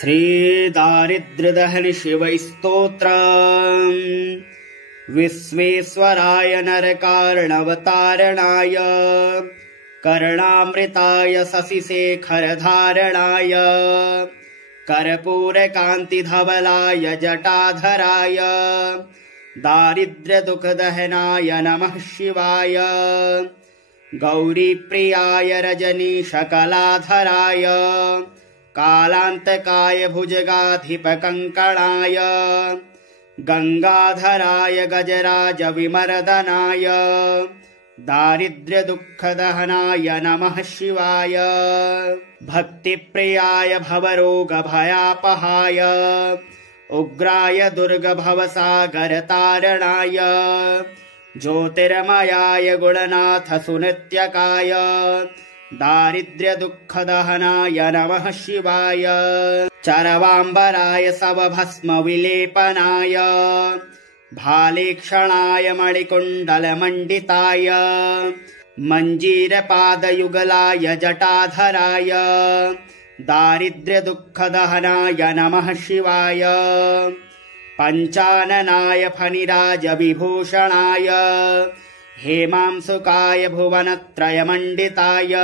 श्रीदारिद्र्यदहन शिवस्तोत्रम् विश्वेश्वराय नरकार्णवतारणाय कर्णामृताय शशिशेखरधारणाय कर्पूरकान्तिधवलाय जटाधराय दारिद्र्यदुःखदहनाय नमः शिवाय गौरीप्रियाय रजनीशकलाधराय कालान्तकाय भुजगाधिपकङ्कणाय गंगाधराय गजराज विमर्दनाय दारिद्र्यदुःखदहनाय नमः शिवाय भक्तिप्रियाय भवरोगभयापहाय उग्राय दुर्गभवसागरतारणाय ज्योतिर्मयाय गुणनाथ सुनित्यकाय दारिद्र्यदुःखदहनाय नमः शिवाय चरवाम्बराय शवभस्मविलेपनाय भालेक्षणाय मणिकुण्डलमण्डिताय मञ्जीरपादयुगलाय जटाधराय दारिद्र्यदुःखदहनाय नमः शिवाय पञ्चाननाय फणिराजविभूषणाय हेमांसुकाय भुवनत्रयमण्डिताय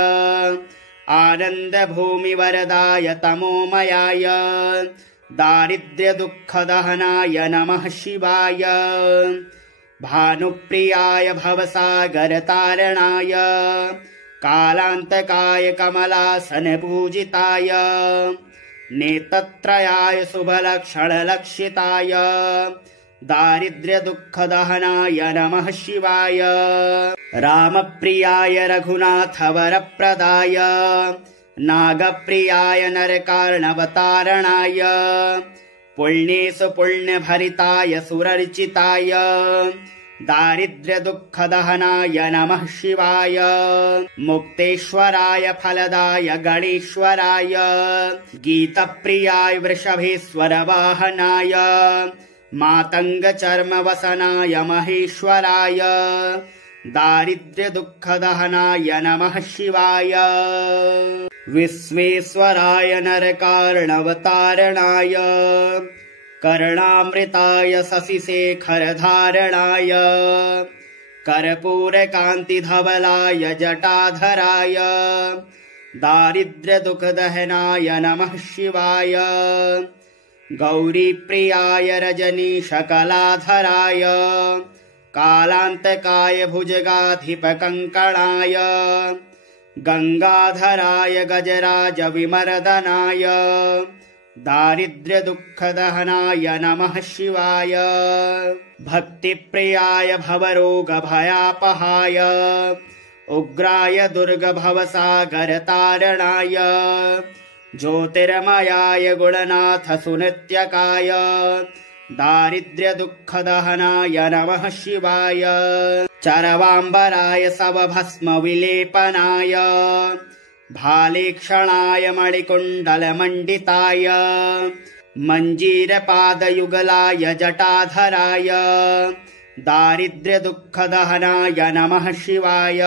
आनन्दभूमिवरदाय तमोमयाय दारिद्र्यदुःखदहनाय नमः शिवाय भानुप्रियाय भवसागरतारणाय कालान्तकाय कमलासनपूजिताय नेत्रत्रयाय शुभलक्षणलक्षिताय दारिद्र्यदुःखदहनाय नमः शिवाय रामप्रियाय रघुनाथवरप्रदाय नागप्रियाय नरकार्णवतारणाय पुण्येषु पुण्यभरिताय सुरर्चिताय दारिद्र्यदुःखदहनाय नमः शिवाय मुक्तेश्वराय फलदाय गणेश्वराय गीतप्रियाय वृषभेश्वरवाहनाय मातङ्गचर्मवसनाय महेश्वराय दारिद्र्यदुःखदहनाय नमः शिवाय विश्वेश्वराय नरकार्णवतारणाय कर्णामृताय शशिशेखरधारणाय कर्पूरकान्तिधवलाय जटाधराय दारिद्र्यदुःखदहनाय नमः शिवाय गौरीप्रियाय रजनीशकलाधराय कालान्तकाय भुजगाधिपकङ्कणाय गंगाधराय गजराज विमर्दनाय दारिद्र्यदुःखदहनाय नमः शिवाय भक्तिप्रियाय भवरोगभयापहाय उग्राय दुर्गभवसागरतारणाय ज्योतिर्मयाय गुणनाथ सुनित्यकाय दारिद्र्यदुःखदहनाय नमः शिवाय चरवाम्बराय शवभस्मविलेपनाय भालेक्षणाय मणिकुण्डलमण्डिताय मञ्जीरपादयुगलाय जटाधराय दारिद्र्यदुःखदहनाय नमः शिवाय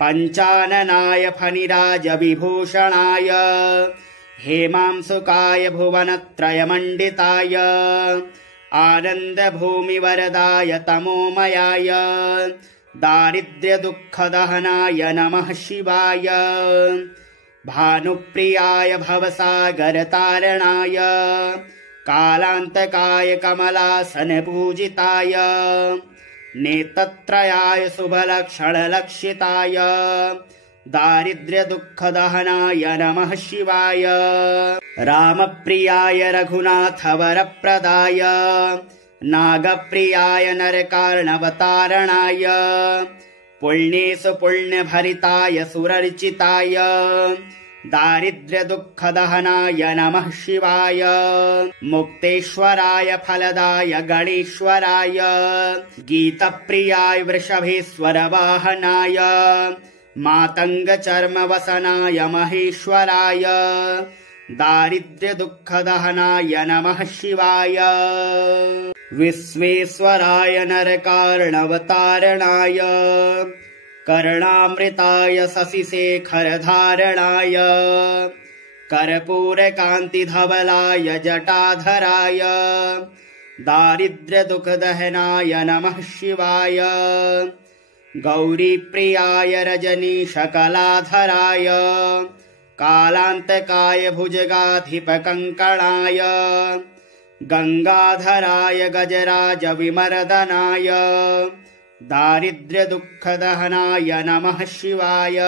पञ्चाननाय फणिराजविभूषणाय हेमांसुकाय भुवनत्रयमण्डिताय आनन्दभूमिवरदाय तमोमयाय दारिद्र्यदुःखदहनाय नमः शिवाय भानुप्रियाय भवसागरतारणाय कालान्तकाय कमलासनपूजिताय नेत्रत्रयाय शुभलक्षणलक्षिताय दारिद्र्यदुःखदहनाय नमः शिवाय रामप्रियाय रघुनाथवरप्रदाय नागप्रियाय नरकार्णवतारणाय पुण्येषु पुण्यभरिताय सुरर्चिताय दारिद्र्यदुःखदहनाय नमः शिवाय मुक्तेश्वराय फलदाय गणेश्वराय गीतप्रियाय वृषभेश्वरवाहनाय मातङ्गचर्मवसनाय महेश्वराय दारिद्र्यदुःखदहनाय नमः शिवाय विश्वेश्वराय नरकार्णवतारणाय कर्णामृताय शशिशेखरधारणाय कर्पूरकान्तिधवलाय जटाधराय दारिद्र्यदुःखदहनाय नमः शिवाय गौरीप्रियाय रजनीशकलाधराय कालान्तकाय भुजगाधिपकङ्कणाय गङ्गाधराय गजराज विमर्दनाय दारिद्र्यदुःखदहनाय नमः शिवाय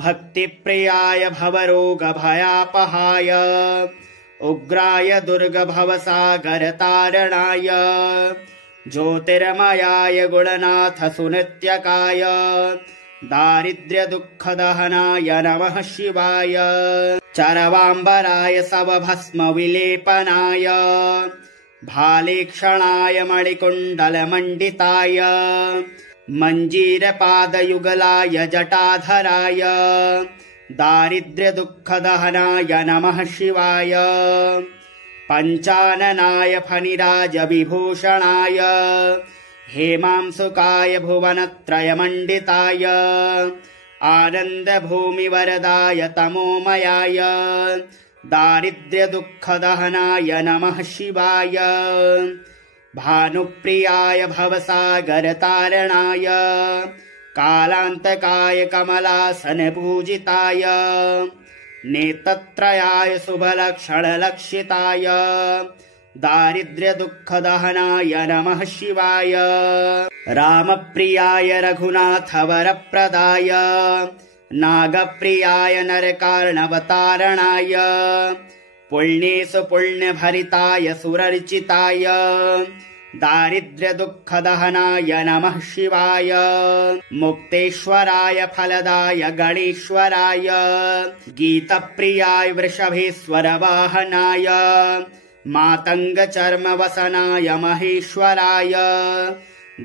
भक्तिप्रियाय भवरोगभयापहाय उग्राय दुर्गभवसागरतारणाय ज्योतिर्मयाय गुणनाथ सुनित्यकाय दारिद्र्यदुःखदहनाय नमः शिवाय चरवाम्बराय शवभस्मविलेपनाय भालेक्षणाय मणिकुण्डलमण्डिताय मञ्जीरपादयुगलाय जटाधराय दारिद्र्यदुःखदहनाय नमः शिवाय पञ्चाननाय फणिराजविभूषणाय हेमांसुकाय भुवनत्रयमण्डिताय आनन्दभूमिवरदाय तमोमयाय दारिद्र्यदुःखदहनाय नमः शिवाय भानुप्रियाय भवसागरतारणाय कालान्तकाय कमलासनपूजिताय नेत्रत्रयाय शुभलक्षणलक्षिताय दारिद्र्यदुःखदहनाय नमः शिवाय रामप्रियाय रघुनाथवरप्रदाय नागप्रियाय नरकार्णवतारणाय पुण्येषु पुण्यभरिताय सुरर्चिताय दारिद्र्यदुःखदहनाय नमः शिवाय मुक्तेश्वराय फलदाय गणेश्वराय गीतप्रियाय वृषभेश्वरवाहनाय मातङ्गचर्मवसनाय महेश्वराय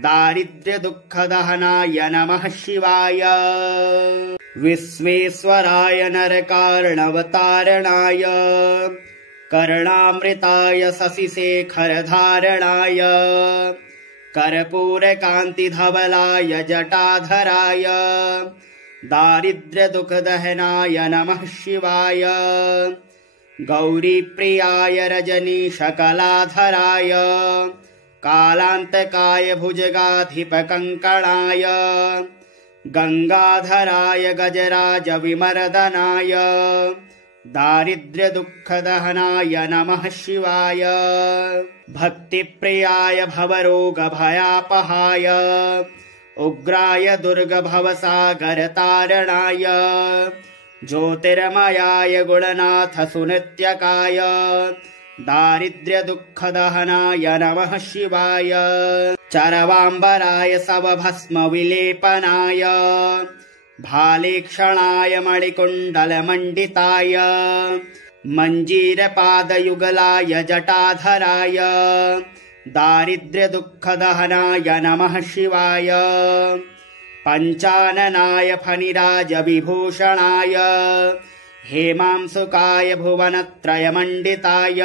दारिद्र्यदुःखदहनाय नमः शिवाय विश्वेश्वराय नरकार्णवतारणाय कर्णामृताय शशिशेखरधारणाय कर्पूरकान्तिधवलाय जटाधराय दारिद्र्यदुःखदहनाय नमः शिवाय गौरीप्रियाय रजनीशकलाधराय कालान्तकाय भुजगाधिपकङ्कणाय गङ्गाधराय गजराज विमर्दनाय दारिद्र्यदुःखदहनाय नमः शिवाय भक्तिप्रियाय भवरोगभयापहाय उग्राय दुर्गभवसागरतारणाय ज्योतिर्मयाय गुणनाथ सुनित्यकाय दारिद्र्यदुःखदहनाय नमः शिवाय चरवाम्बराय शवभस्मविलेपनाय भालेक्षणाय मणिकुण्डलमण्डिताय मञ्जीरपादयुगलाय जटाधराय दारिद्र्यदुःखदहनाय नमः शिवाय पञ्चाननाय फणिराजविभूषणाय हेमांसुकाय भुवनत्रयमण्डिताय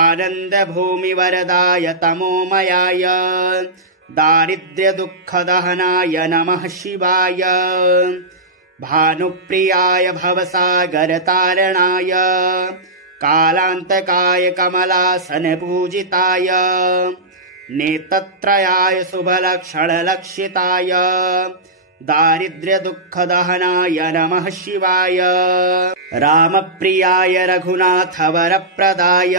आनन्दभूमिवरदाय तमोमयाय दारिद्र्यदुःखदहनाय नमः शिवाय भानुप्रियाय भवसागरतारणाय कालान्तकाय कमलासनपूजिताय नेत्रत्रयाय शुभलक्षणलक्षिताय दारिद्र्यदुःखदहनाय नमः शिवाय रामप्रियाय रघुनाथवरप्रदाय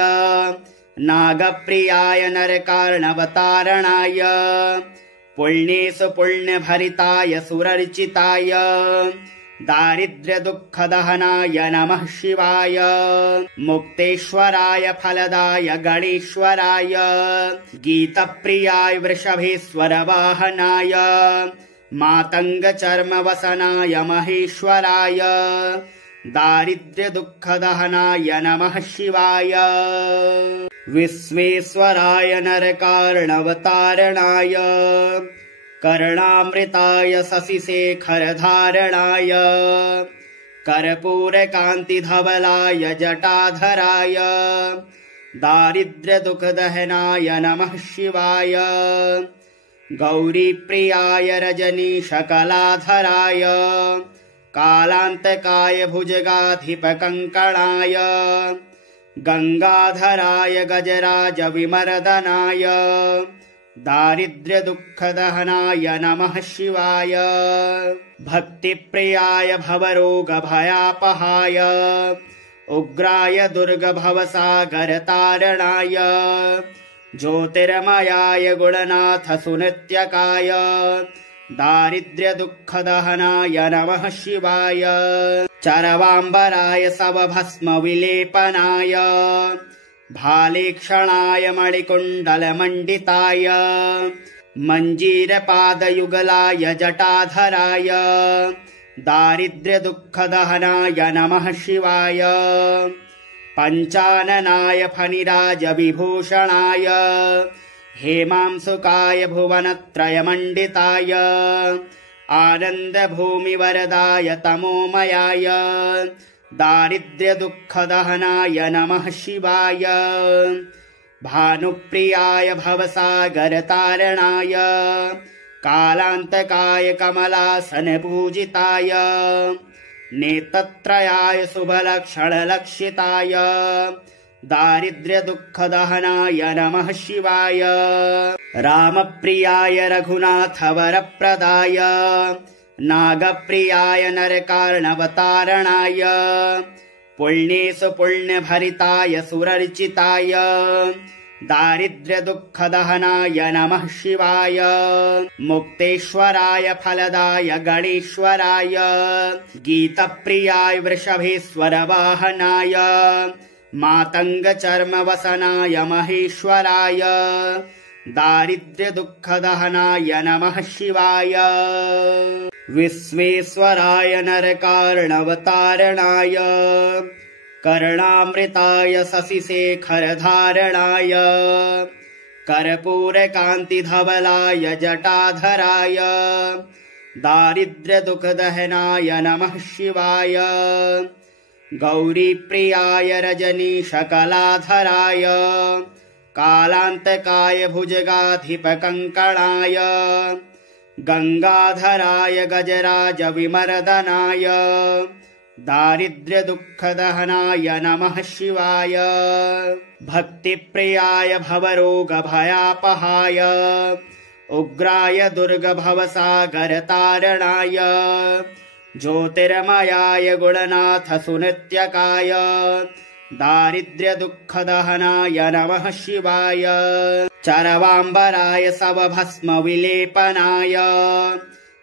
नागप्रियाय नरकार्णवतारणाय पुण्येषु पुण्यभरिताय सुरर्चिताय दारिद्र्यदुःखदहनाय नमः शिवाय मुक्तेश्वराय फलदाय गणेश्वराय गीतप्रियाय वृषभेश्वरवाहनाय मातङ्गचर्मवसनाय महेश्वराय दारिद्र्यदुःखदहनाय नमः शिवाय विश्वेश्वराय नरकार्णवतारणाय कर्णामृताय शशिशेखरधारणाय कर्पूरकान्तिधवलाय जटाधराय दारिद्र्यदुःखदहनाय नमः शिवाय गौरीप्रियाय रजनीशकलाधराय कालान्तकाय भुजगाधिपकङ्कणाय गङ्गाधराय गजराज विमर्दनाय दारिद्र्यदुःखदहनाय नमः शिवाय भक्तिप्रियाय भवरोगभयापहाय उग्राय दुर्गभवसागरतारणाय ज्योतिर्मयाय गुणनाथ सुनित्यकाय दारिद्र्यदुःखदहनाय नमः शिवाय चरवाम्बराय शवभस्मविलेपनाय भालेक्षणाय मणिकुण्डलमण्डिताय मञ्जीरपादयुगलाय जटाधराय दारिद्र्यदुःखदहनाय नमः शिवाय पञ्चाननाय फणिराजविभूषणाय हेमांसुकाय भुवनत्रयमण्डिताय आनन्दभूमिवरदाय तमोमयाय दारिद्र्यदुःखदहनाय नमः शिवाय भानुप्रियाय भवसागरतारणाय कालान्तकाय कमलासनपूजिताय नेत्रत्रयाय शुभलक्षणलक्षिताय दारिद्र्यदुःखदहनाय नमः शिवाय रामप्रियाय रघुनाथवरप्रदाय नागप्रियाय नरकार्णवतारणाय पुण्येषु पुण्यभरिताय सुरर्चिताय दारिद्र्यदुःखदहनाय नमः शिवाय मुक्तेश्वराय फलदाय गणेश्वराय गीतप्रियाय वृषभेश्वरवाहनाय मातङ्गचर्मवसनाय महेश्वराय दारिद्र्यदुःखदहनाय नमः शिवाय विश्वेश्वराय नरकार्णवतारणाय कर्णामृताय शशिशेखरधारणाय कर्पूरकान्तिधवलाय जटाधराय दारिद्र्यदुःखदहनाय नमः शिवाय गौरीप्रियाय रजनीशकलाधराय कालान्तकाय भुजगाधिपकङ्कणाय गङ्गाधराय गजराज विमर्दनाय दारिद्र्यदुःखदहनाय नमः शिवाय भक्तिप्रियाय भवरोगभयापहाय उग्राय दुर्गभवसागरतारणाय ज्योतिर्मयाय गुणनाथ सुनित्यकाय दारिद्र्यदुःखदहनाय नमः शिवाय चरवाम्बराय शवभस्मविलेपनाय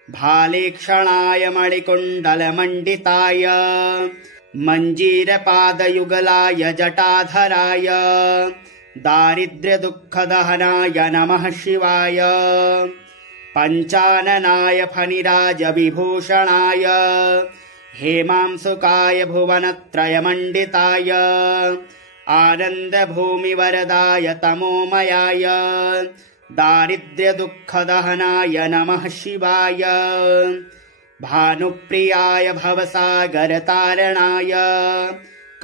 भालेक्षणाय मणिकुण्डलमण्डिताय मञ्जीरपादयुगलाय जटाधराय दारिद्र्यदुःखदहनाय नमः शिवाय पञ्चाननाय फणिराजविभूषणाय हेमांसुकाय भुवनत्रयमण्डिताय आनन्दभूमिवरदाय तमोमयाय दारिद्र्यदुःखदहनाय नमः शिवाय भानुप्रियाय भवसागरतारणाय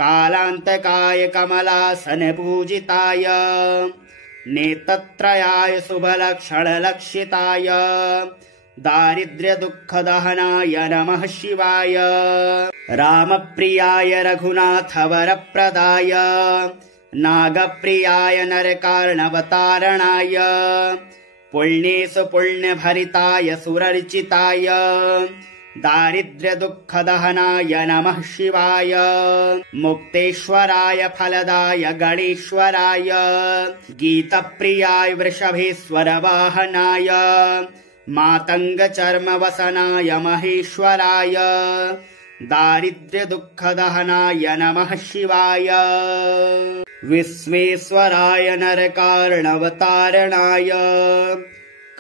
कालान्तकाय कमलासनपूजिताय नेत्रत्रयाय शुभलक्षणलक्षिताय दारिद्र्यदुःखदहनाय नमः शिवाय रामप्रियाय रघुनाथवरप्रदाय नागप्रियाय नरकार्णवतारणाय पुण्येषु पुण्यभरिताय सुरर्चिताय दारिद्र्यदुःखदहनाय नमः शिवाय मुक्तेश्वराय फलदाय गणेश्वराय गीतप्रियाय वृषभेश्वरवाहनाय मातङ्गचर्मवसनाय महेश्वराय दारिद्र्यदुःखदहनाय नमः शिवाय विश्वेश्वराय नरकार्णवतारणाय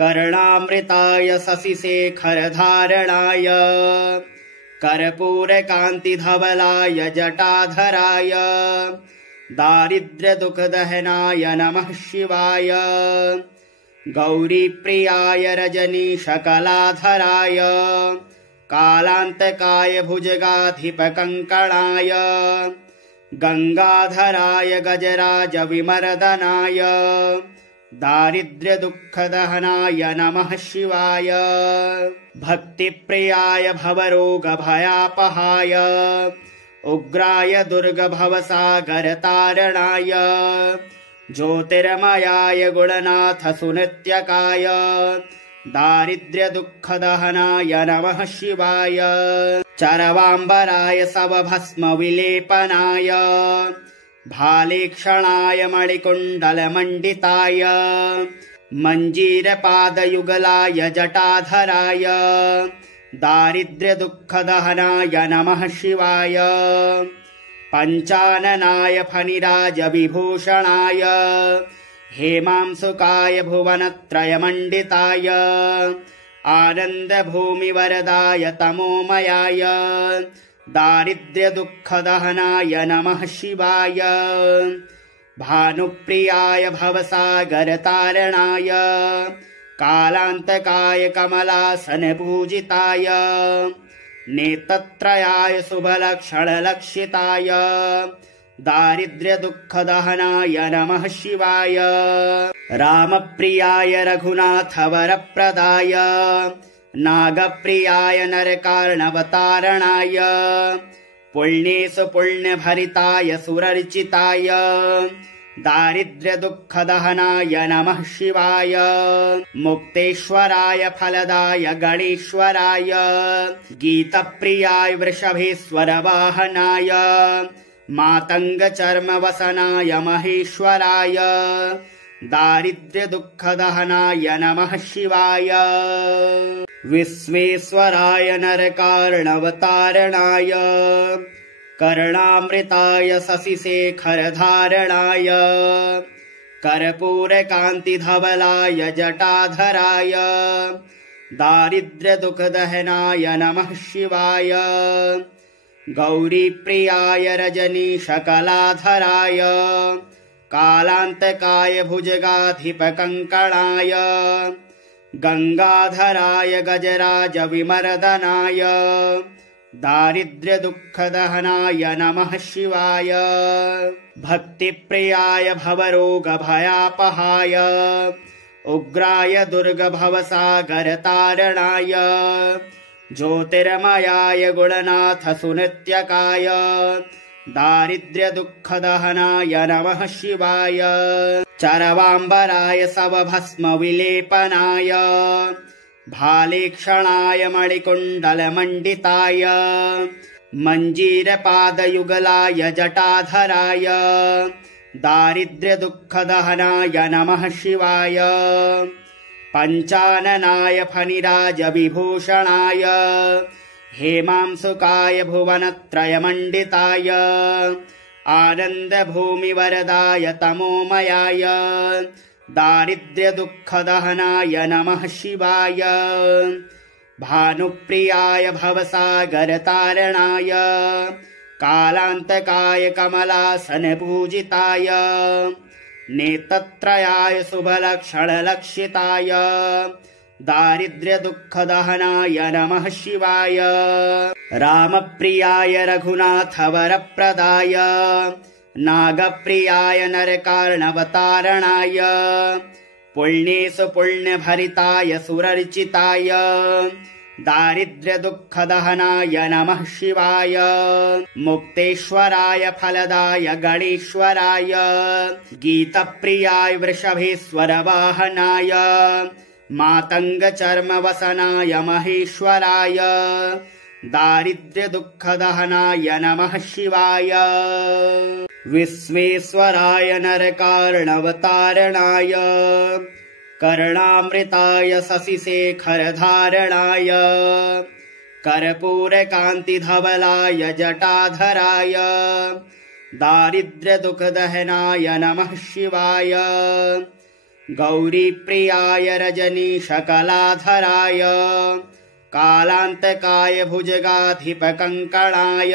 कर्णामृताय शशिशेखरधारणाय कर्पूरकान्तिधवलाय जटाधराय दारिद्र्यदुःखदहनाय नमः शिवाय गौरीप्रियाय रजनीशकलाधराय कालान्तकाय भुजगाधिपकङ्कणाय गङ्गाधराय गजराज विमर्दनाय दारिद्र्यदुःखदहनाय नमः शिवाय। भक्तिप्रियाय भवरोगभयापहाय उग्राय दुर्गभवसागरतारणाय ज्योतिर्मयाय गुणनाथ सुनित्यकाय दारिद्र्यदुःखदहनाय नमः शिवाय। चरवाम्बराय शवभस्मविलेपनाय भालेक्षणाय मणिकुण्डलमण्डिताय मञ्जीरपादयुगलाय जटाधराय दारिद्र्यदुःखदहनाय नमः शिवाय। पञ्चाननाय फणिराजविभूषणाय हेमांसुकाय भुवनत्रयमण्डिताय आनन्दभूमिवरदाय तमोमयाय दारिद्र्यदुःखदहनाय नमः शिवाय। भानुप्रियाय भवसागरतारणाय कालान्तकाय कमलासनपूजिताय नेत्रत्रयाय शुभलक्षणलक्षिताय दारिद्र्यदुःखदहनाय नमः शिवाय। रामप्रियाय रघुनाथवरप्रदाय नागप्रियाय नरकार्णवतारणाय पुण्येषु पुण्यभरिताय सुरर्चिताय दारिद्र्यदुःखदहनाय नमः शिवाय। मुक्तेश्वराय फलदाय गणेश्वराय गीतप्रियाय वृषभेश्वरवाहनाय मातङ्गचर्मवसनाय महेश्वराय दारिद्र्यदुःखदहनाय नमः शिवाय। विश्वेश्वराय नरकार्णवतारणाय कर्णामृताय शशिशेखरधारणाय कर्पूरकान्तिधवलाय जटाधराय दारिद्र्यदुःखदहनाय नमः शिवाय। गौरीप्रियाय रजनीशकलाधराय कालान्तकाय भुजगाधिपकङ्कणाय गङ्गाधराय गजराजविमर्दनाय दारिद्र्यदुःखदहनाय नमः शिवाय। भक्तिप्रियाय भवरोगभयापहाय उग्राय दुर्गभवसागरतारणाय ज्योतिर्मयाय गुणनाथ सुनित्यकाय दारिद्र्यदुःखदहनाय नमः शिवाय। चरवाम्बराय शवभस्मविलेपनाय भालेक्षणाय मणिकुण्डलमण्डिताय मञ्जीरपादयुगलाय जटाधराय दारिद्र्यदुःखदहनाय नमः शिवाय। पञ्चाननाय फणिराजविभूषणाय हेमांसुकाय भुवनत्रयमण्डिताय आनन्दभूमिवरदाय तमोमयाय दारिद्र्यदुःखदहनाय नमः शिवाय। भानुप्रियाय भवसागरतारणाय कालान्तकाय कमलासनपूजिताय नेत्रत्रयाय शुभलक्षणलक्षिताय दारिद्र्यदुःखदहनाय नमः शिवाय। रामप्रियाय रघुनाथवरप्रदाय नागप्रियाय नरकार्णवतारणाय पुण्येषु पुण्यभरिताय सुरर्चिताय दारिद्र्यदुःखदहनाय नमः शिवाय। मुक्तेश्वराय फलदाय गणेश्वराय गीतप्रियाय वृषभेश्वरवाहनाय मातङ्गचर्मवसनाय महेश्वराय दारिद्र्यदुःखदहनाय नमः शिवाय। विश्वेश्वराय नरकार्णवतारणाय कर्णामृताय शशिशेखरधारणाय कर्पूरकान्तिधवलाय जटाधराय दारिद्र्यदुःखदहनाय नमः शिवाय। गौरीप्रियाय रजनीशकलाधराय कालान्तकाय भुजगाधिपकङ्कणाय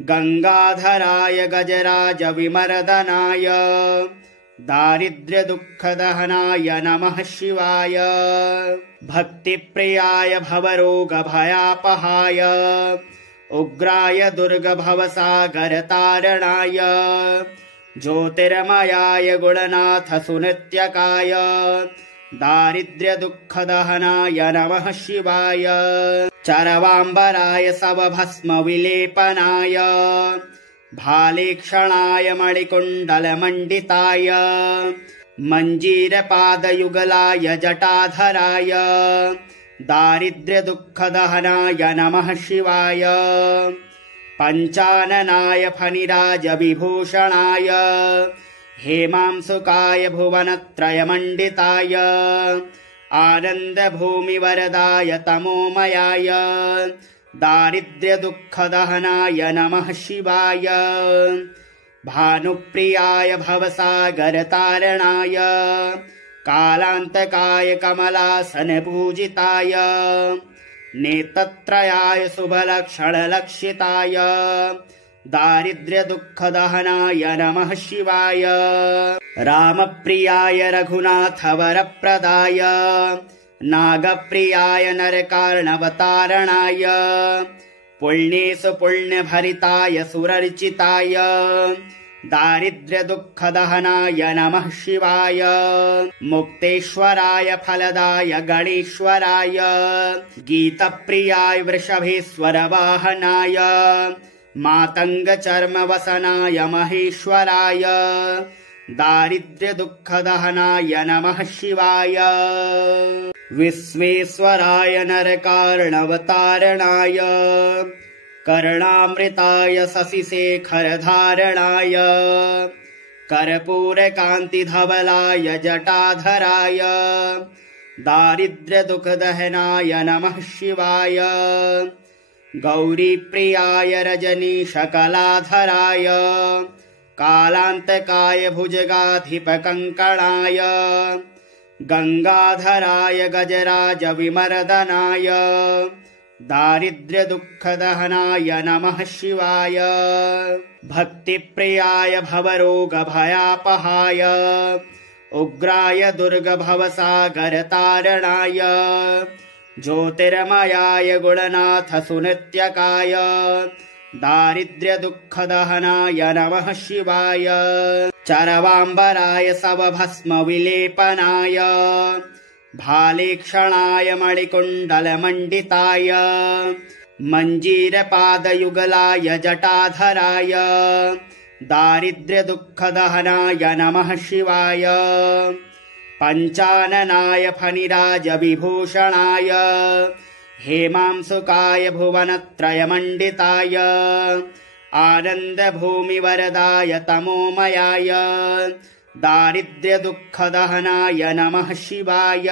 गङ्गाधराय गजराजविमर्दनाय दारिद्र्यदुःखदहनाय नमः शिवाय। भक्तिप्रियाय भवरोगभयापहाय उग्राय दुर्गभवसागरतारणाय ज्योतिर्मयाय गुणनाथ सुनित्यकाय दारिद्र्यदुःखदहनाय नमः शिवाय चरवाम्बराय शवभस्म विलेपनाय भालेक्षणाय मणिकुण्डलमण्डिताय मञ्जीरपादयुगलाय जटाधराय दारिद्र्यदुःखदहनाय नमः शिवाय पञ्चाननाय फणिराजविभूषणाय हेमांसुकाय भुवनत्रयमण्डिताय आनन्दभूमिवरदाय तमोमयाय दारिद्र्यदुःखदहनाय नमः शिवाय भानुप्रियाय भवसागरतारणाय कालान्तकाय कमलासनपूजिताय नेत्रत्रयाय शुभलक्षणलक्षिताय दारिद्र्यदुःखदहनाय नमः शिवाय रामप्रियाय रघुनाथवरप्रदाय नागप्रियाय नरकार्णवतारणाय पुण्येषु पुण्यभरिताय सुरर्चिताय दारिद्र्यदुःखदहनाय नमः शिवाय मुक्तेश्वराय फलदाय गणेश्वराय गीतप्रियाय वृषभेश्वरवाहनाय मातङ्गचर्मवसनाय महेश्वराय दारिद्र्यदुःखदहनाय नमः शिवाय विश्वेश्वराय नरकार्णवतारणाय कर्णामृताय शशिशेखरधारणाय कर्पूरकान्तिधवलाय जटाधराय दारिद्र्यदुःखदहनाय नमः शिवाय गौरीप्रियाय रजनीशकलाधराय कालान्तकाय भुजगाधिपकङ्कणाय गङ्गाधराय गजराजविमर्दनाय दारिद्र्यदुःखदहनाय नमः शिवाय भक्तिप्रियाय भवरोगभयापहाय उग्राय दुर्गभवसागरतारणाय ज्योतिर्मयाय गुणनाथ सुनित्यकाय दारिद्र्यदुःखदहनाय नमः शिवाय चरवाम्बराय शवभस्म विलेपनाय भालेक्षणाय मणिकुण्डलमण्डिताय मञ्जीरपादयुगलाय जटाधराय दारिद्र्यदुःखदहनाय नमः शिवाय पञ्चाननाय फणिराजविभूषणाय हेमांसुकाय भुवनत्रयमण्डिताय आनन्दभूमिवरदाय तमोमयाय दारिद्र्यदुःखदहनाय नमः शिवाय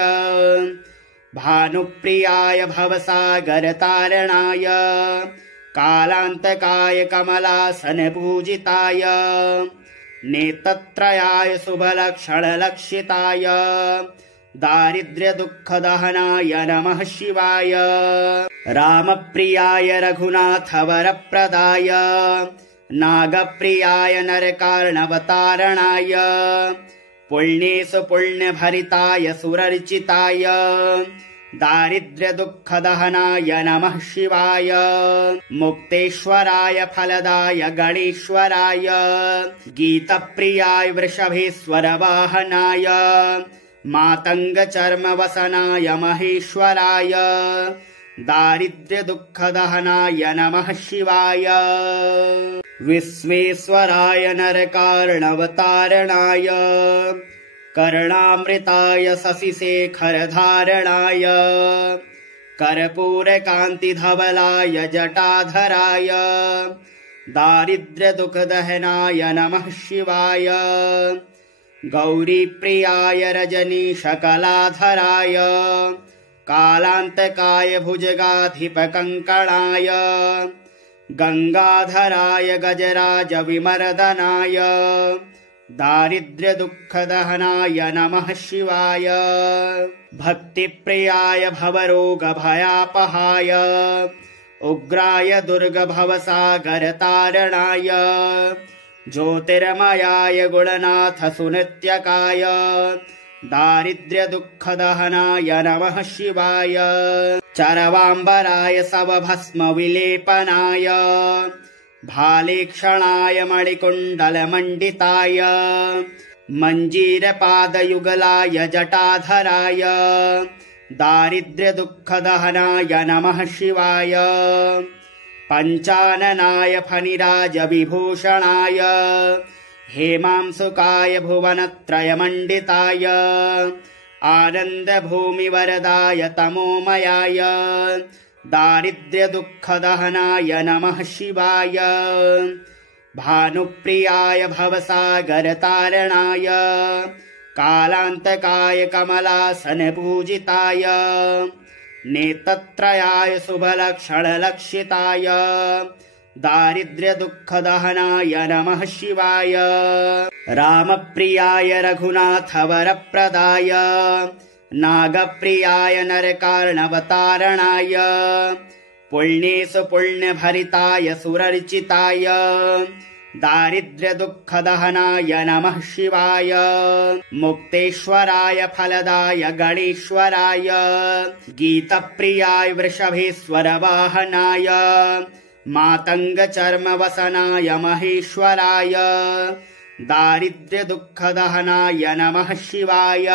भानुप्रियाय भवसागरतारणाय कालान्तकाय कमलासनपूजिताय नेत्रत्रयाय शुभलक्षणलक्षिताय दारिद्र्यदुःखदहनाय नमः शिवाय रामप्रियाय रघुनाथवरप्रदाय नागप्रियाय नरकार्णवतारणाय पुण्येषु पुण्यभरिताय सुरर्चिताय दारिद्र्यदुःखदहनाय नमः शिवाय मुक्तेश्वराय फलदाय गणेश्वराय गीतप्रियाय वृषभेश्वरवाहनाय मातङ्गचर्मवसनाय महेश्वराय दारिद्र्यदुःखदहनाय नमः शिवाय विश्वेश्वराय नरकार्णवतारणाय कर्णामृताय शशिशेखरधारणाय कर्पूरकान्तिधवलाय जटाधराय दारिद्र्यदुःखदहनाय नमः शिवाय गौरीप्रियाय रजनीशकलाधराय कालान्तकाय भुजगाधिपकङ्कणाय गङ्गाधराय गजराजविमर्दनाय दारिद्र्यदुःखदहनाय नमः शिवाय भक्तिप्रियाय भवरोगभयापहाय उग्राय दुर्गभवसागरतारणाय ज्योतिर्मयाय गुणनाथ सुनित्यकाय दारिद्र्यदुःखदहनाय नमः शिवाय चरवाम्बराय शवभस्म विलेपनाय भालेक्षणाय मणिकुण्डलमण्डिताय मञ्जीरपादयुगलाय जटाधराय दारिद्र्यदुःखदहनाय नमः शिवाय पञ्चाननाय फणिराजविभूषणाय हेमांसुकाय भुवनत्रयमण्डिताय आनन्दभूमिवरदाय तमोमयाय दारिद्र्यदुःखदहनाय नमः शिवाय भानुप्रियाय भवसागरतारणाय कालान्तकाय कमलासनपूजिताय नेत्रत्रयाय शुभलक्षणलक्षिताय दारिद्र्यदुःखदहनाय नमः शिवाय रामप्रियाय रघुनाथवरप्रदाय नागप्रियाय नरकार्णवतारणाय पुण्येषु पुण्यभरिताय सुरर्चिताय दारिद्र्यदुःखदहनाय नमः शिवाय मुक्तेश्वराय फलदाय गणेश्वराय गीतप्रियाय वृषभेश्वरवाहनाय मातङ्गचर्मवसनाय महेश्वराय दारिद्र्यदुःखदहनाय नमः शिवाय।